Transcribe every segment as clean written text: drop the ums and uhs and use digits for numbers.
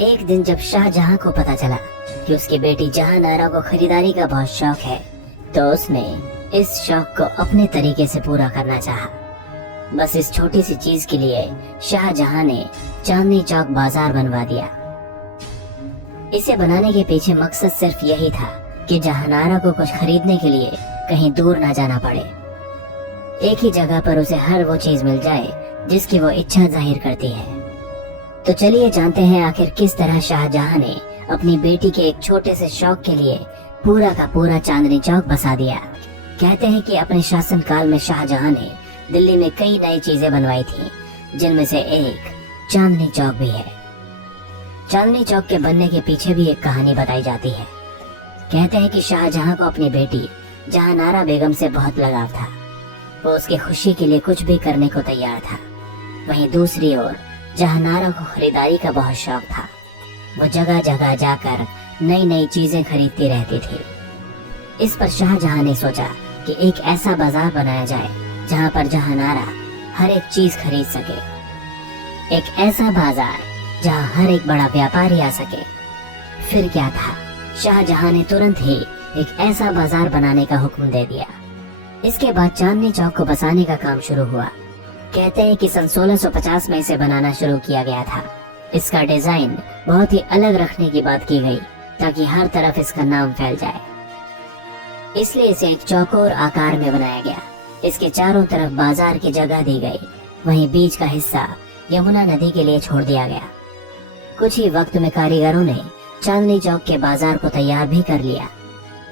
एक दिन जब शाहजहां को पता चला कि उसकी बेटी जहांनारा को खरीदारी का बहुत शौक है, तो उसने इस शौक को अपने तरीके से पूरा करना चाहा। बस इस छोटी सी चीज के लिए शाहजहां ने चांदनी चौक बाजार बनवा दिया। इसे बनाने के पीछे मकसद सिर्फ यही था कि जहांनारा को कुछ खरीदने के लिए कहीं दूर ना जाना पड़े। एक ही जगह पर उसे हर वो चीज मिल जाए जिसकी वो इच्छा जाहिर करती है। तो चलिए जानते हैं आखिर किस तरह शाहजहां ने अपनी बेटी के एक छोटे से शौक के लिए पूरा का पूरा चांदनी चौक बसा दिया। कहते हैं कि अपने शासन काल में शाहजहां ने दिल्ली में कई नई चीजें बनवाई थी, जिनमें से एक चांदनी चौक भी है। चांदनी चौक के बनने के पीछे भी एक कहानी बताई जाती है। कहते हैं कि शाहजहां को अपनी बेटी जहांनारा बेगम से बहुत लगाव था। वो उसकी खुशी के लिए कुछ भी करने को तैयार था। वहीं दूसरी ओर जहांनारा को खरीदारी का बहुत शौक था। वो जगह जगह जाकर नई नई चीजें खरीदती रहती थी। इस पर शाहजहां ने सोचा कि एक ऐसा बाजार बनाया जाए जहां पर जहांनारा हर एक चीज खरीद सके। एक ऐसा बाजार जहां हर एक बड़ा व्यापारी आ सके। फिर क्या था, शाहजहां ने तुरंत ही एक ऐसा बाजार बनाने का हुक्म दे दिया। इसके बाद चांदनी चौक को बसाने का काम शुरू हुआ। कहते हैं कि सन 1650 में इसे बनाना शुरू किया गया था। इसका डिजाइन बहुत ही अलग रखने की बात की गई ताकि हर तरफ इसका नाम फैल जाए। इसलिए इसे एक चौकोर आकार में बनाया गया। इसके चारों तरफ बाजार की जगह दी गई। वहीं बीच का हिस्सा यमुना नदी के लिए छोड़ दिया गया। कुछ ही वक्त में कारीगरों ने चांदनी चौक के बाजार को तैयार भी कर लिया।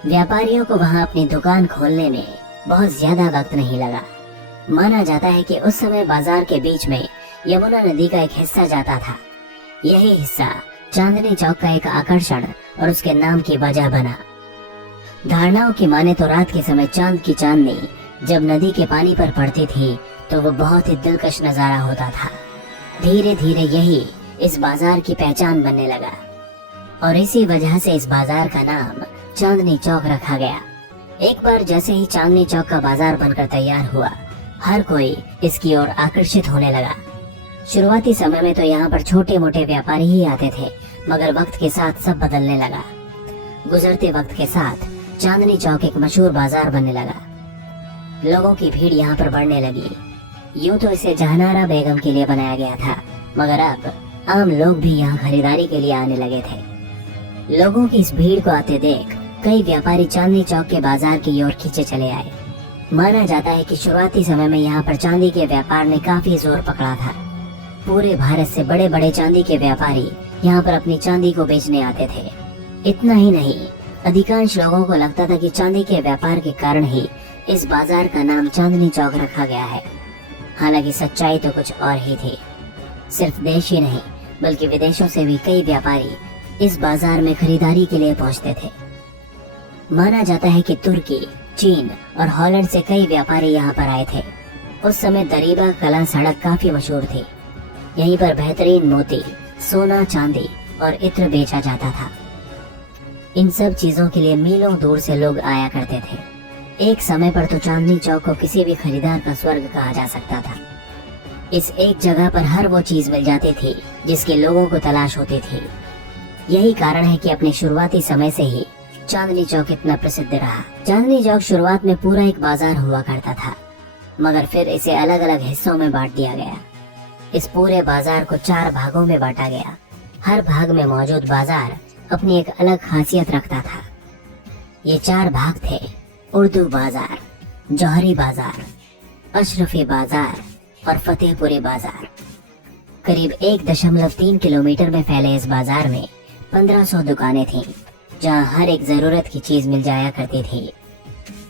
व्यापारियों को वहां अपनी दुकान खोलने में बहुत ज्यादा वक्त नहीं लगा। माना जाता है कि उस समय बाजार के बीच में यमुना नदी का एक हिस्सा जाता था। यही हिस्सा चांदनी चौक का एक आकर्षण और उसके नाम की वजह बना। धारणाओं की माने तो रात के समय चांद की चांदनी जब नदी के पानी पर पड़ती थी तो वो बहुत ही दिलकश नजारा होता था। धीरे धीरे यही इस बाजार की पहचान बनने लगा और इसी वजह से इस बाजार का नाम चांदनी चौक रखा गया। एक बार जैसे ही चांदनी चौक का बाजार बनकर तैयार हुआ, हर कोई इसकी ओर आकर्षित होने लगा। शुरुआती समय में तो यहाँ पर छोटे मोटे व्यापारी ही आते थे, मगर वक्त के साथ सब बदलने लगा। गुजरते वक्त के साथ चांदनी चौक एक मशहूर बाजार बनने लगा। लोगों की भीड़ यहाँ पर बढ़ने लगी। यूं तो इसे जहांनारा बेगम के लिए बनाया गया था, मगर अब आम लोग भी यहाँ खरीदारी के लिए आने लगे थे। लोगों की इस भीड़ को आते देख कई व्यापारी चांदनी चौक के बाजार की ओर खींचे चले आए। माना जाता है कि शुरुआती समय में यहाँ पर चांदी के व्यापार ने काफी जोर पकड़ा था। पूरे भारत से बड़े बड़े चांदी के व्यापारी यहाँ पर अपनी चांदी को बेचने आते थे। इतना ही नहीं, अधिकांश लोगों को लगता था कि चांदी के व्यापार के कारण ही इस बाजार का नाम चांदनी चौक रखा गया है। हालांकि सच्चाई तो कुछ और ही थी। सिर्फ देश ही नहीं बल्कि विदेशों से भी कई व्यापारी इस बाजार में खरीदारी के लिए पहुंचते थे। माना जाता है कि तुर्की, चीन और हॉलैंड से कई व्यापारी यहाँ पर आए थे। उस समय दरीबा कला सड़क काफी मशहूर थी। यहीं पर बेहतरीन मोती, सोना, चांदी और इत्र बेचा जाता था। इन सब चीजों के लिए मीलों दूर से लोग आया करते थे। एक समय पर तो चांदनी चौक को किसी भी खरीदार का स्वर्ग कहा जा सकता था। इस एक जगह पर हर वो चीज मिल जाती थी जिसके लोगों को तलाश होती थी। यही कारण है कि अपने शुरुआती समय से ही चांदनी चौक इतना प्रसिद्ध रहा। चांदनी चौक शुरुआत में पूरा एक बाजार हुआ करता था, मगर फिर इसे अलग अलग हिस्सों में बांट दिया गया। इस पूरे बाजार को 4 भागों में बांटा गया। हर भाग में मौजूद बाजार अपनी एक अलग खासियत रखता था। ये 4 भाग थे: उर्दू बाजार, जौहरी बाजार, अशरफी बाजार और फतेहपुरी बाजार। करीब 1.3 किलोमीटर में फैले इस बाजार में 1500 दुकानें थीं, जहां हर एक जरूरत की चीज मिल जाया करती थी।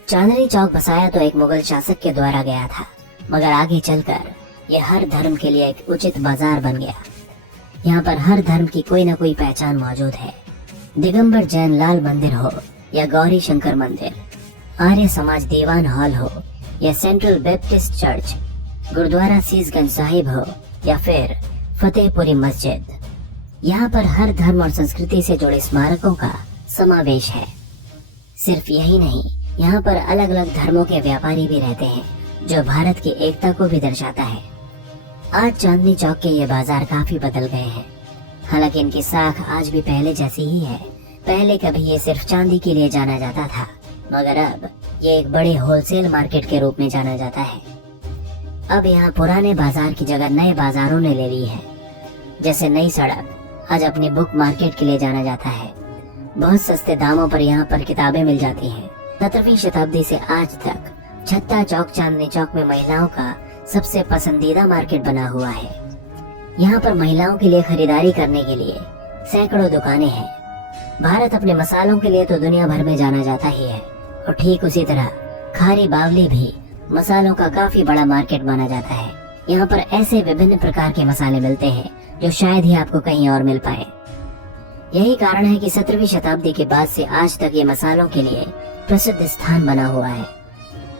चांदनी चौक बसाया तो एक मुगल शासक के द्वारा गया था, मगर आगे चलकर यह हर धर्म के लिए एक उचित बाजार बन गया। यहाँ पर हर धर्म की कोई न कोई पहचान मौजूद है। दिगंबर जैन लाल मंदिर हो या गौरी शंकर मंदिर, आर्य समाज दीवान हॉल हो या central Baptist church, Gurudwara Sisganj Sahib हो या फिर फतेहपुरी मस्जिद, यहाँ पर हर धर्म और संस्कृति से जुड़े स्मारकों का समावेश है। सिर्फ यही नहीं, यहाँ पर अलग अलग धर्मों के व्यापारी भी रहते हैं, जो भारत की एकता को भी दर्शाता है। आज चांदनी चौक के ये बाजार काफी बदल गए हैं। हालांकि इनकी साख आज भी पहले जैसी ही है। पहले कभी ये सिर्फ चांदी के लिए जाना जाता था, मगर अब ये एक बड़े होलसेल मार्केट के रूप में जाना जाता है। अब यहाँ पुराने बाजार की जगह नए बाजारों ने ले ली है। जैसे नई सड़क आज अपनी बुक मार्केट के लिए जाना जाता है। बहुत सस्ते दामों पर यहाँ पर किताबें मिल जाती हैं। 17वीं शताब्दी से आज तक छत्ता चौक चांदनी चौक में महिलाओं का सबसे पसंदीदा मार्केट बना हुआ है। यहाँ पर महिलाओं के लिए खरीदारी करने के लिए सैकड़ों दुकानें हैं। भारत अपने मसालों के लिए तो दुनिया भर में जाना जाता ही है, और ठीक उसी तरह खारी बावली भी मसालों का काफी बड़ा मार्केट माना जाता है। यहाँ पर ऐसे विभिन्न प्रकार के मसाले मिलते हैं जो शायद ही आपको कहीं और मिल पाए। यही कारण है कि 17वीं शताब्दी के बाद से आज तक ये मसालों के लिए प्रसिद्ध स्थान बना हुआ है।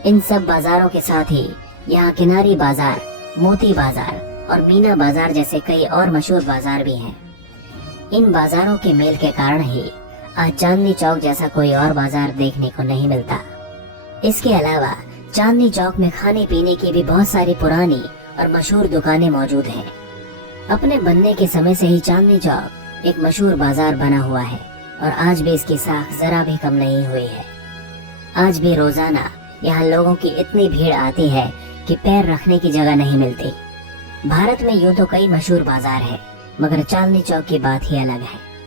इन सब बाजारों के साथ ही यहाँ किनारी बाजार, मोती बाजार और मीना बाजार जैसे कई और मशहूर बाजार भी हैं। इन बाजारों के मेल के कारण ही आज चांदनी चौक जैसा कोई और बाजार देखने को नहीं मिलता। इसके अलावा चांदनी चौक में खाने पीने की भी बहुत सारी पुरानी और मशहूर दुकानें मौजूद हैं। अपने बनने के समय से ही चांदनी चौक एक मशहूर बाजार बना हुआ है, और आज भी इसकी साख जरा भी कम नहीं हुई है। आज भी रोजाना यहाँ लोगों की इतनी भीड़ आती है कि पैर रखने की जगह नहीं मिलती। भारत में यूं तो कई मशहूर बाजार है, मगर चांदनी चौक की बात ही अलग है।